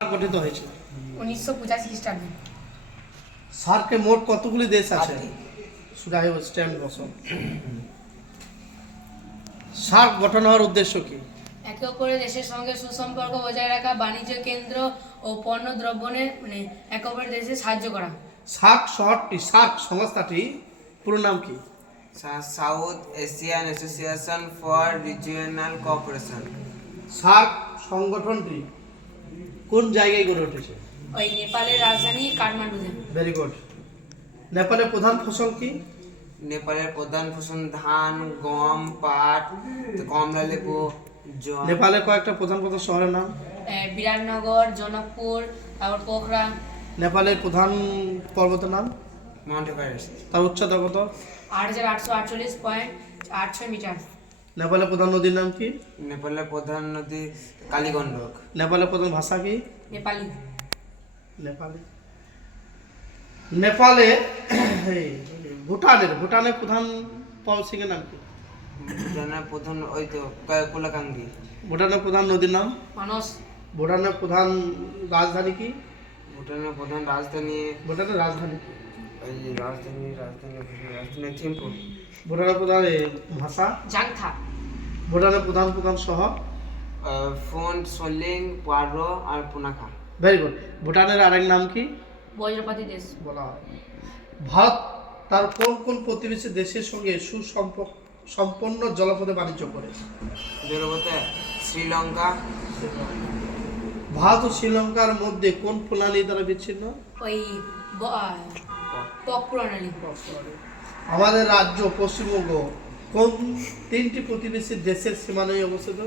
গঠিত হয়েছিল 1985 খ্রিস্টাব্দে। সার্কে মোট কতগুলি দেশ আছে? সুরাই স্ট্যান্ড বসন। সার্ক গঠন হওয়ার উদ্দেশ্য কি? একে অপরের দেশের সঙ্গে সুসম্পর্ক বজায় রাখা, বাণিজ্য কেন্দ্র ও পণ্য দ্রব্যের একে অপরের দেশে সাহায্য করা। সার্ক শহরটি, সার্ক সংস্থাটি পুরো নাম কি? South Asian association for regional cooperation. SAARC সংগঠনটি কোন জায়গায় গড়ে উঠেছে? ওই নেপালের রাজধানী কাঠমান্ডুতে। Very good. নেপালের প্রধান ফসল কি? নেপালের প্রধান ফসল ধান, গম, পাট, কমলা লেবু, জল। নেপালের কয়েকটা প্রধান প্রধান শহরের নাম? বিরাটনগর, জনকপুর, তারপর পোখরা। নেপালের প্রধান পর্বতের নাম? Mount Everest. তার উচ্চতা কত? 8848.86 মিটার। নেপালের প্রধান নদীর নাম কি? নেপালের প্রধান নদী কালীগণ্ডক। নেপালের প্রধান ভাষা কি? নেপালি। নেপালে নেপালে ভুটানের প্রধান সিংহের নাম কি? ভুটানের প্রধান ওই তো কোলাকান্দি। ভুটানের প্রধান নদীর নাম? মানস। ভুটানের প্রধান রাজধানী কি? ভুটানের প্রধান রাজধানী ভুটানের রাজধানী ওই রাজধানী থিম্পু। ভুটানের প্রধান ভাষা? জাংথা। ভুটানের প্রধান শহর? ফোন, সোলিং, পারো আর পুনাখা। Very good. ভুটানের আরেক নাম কি বজ্রপাতি দেশ বলা হয়? ভারত তার কোন কোন প্রতিবেশী দেশের সঙ্গে সম্পন্ন জলপথে বাণিজ্য করে? জলপথে শ্রীলঙ্কা। ভারত ও শ্রীলঙ্কার মধ্যে কোন প্রণালী দ্বারা বিচ্ছিন্ন? ওই পক প্রণালী। আমাদের রাজ্য পশ্চিমবঙ্গ কোন তিনটি প্রতিবেশী দেশের সীমানায় অবস্থিত?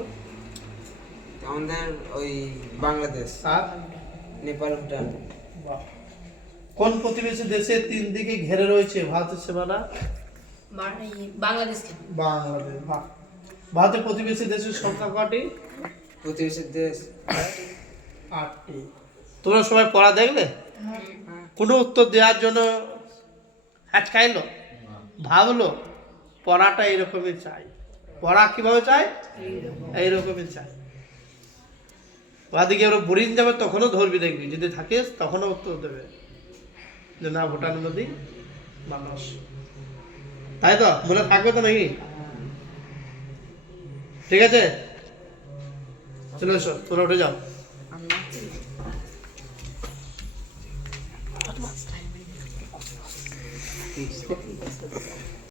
আমাদের ওই বাংলাদেশ, আর নেপাল, ভুটান। কোন প্রতিবেশী দেশের তিন দিকে ঘেরে রয়েছে ভারতের সীমানা? বাংলাদেশকে। বাংলাদেশ। ভারতের প্রতিবেশী দেশের সংখ্যা কটি? প্রতিবেশী দেশ 8টি। তোমরা সবাই পড়া দেখলে? কোনো উত্তর দেওয়ার জন্য হ্যাচকাইলো, ভাবলো পড়াটা এইরকমই চাই। পড়া কিভাবে চাই? এইরকমই চাই। ওদিকে ওরা বোরিং যাবে তখনও ধরবি, দেখবি যদি থাকিস তখনও উত্তর দেবে যে না ভুটান নদী মানুষ। তাই তো মনে থাকবে তো নাকি? ঠিক আছে, চলে এসো, তোমরা উঠে যাও।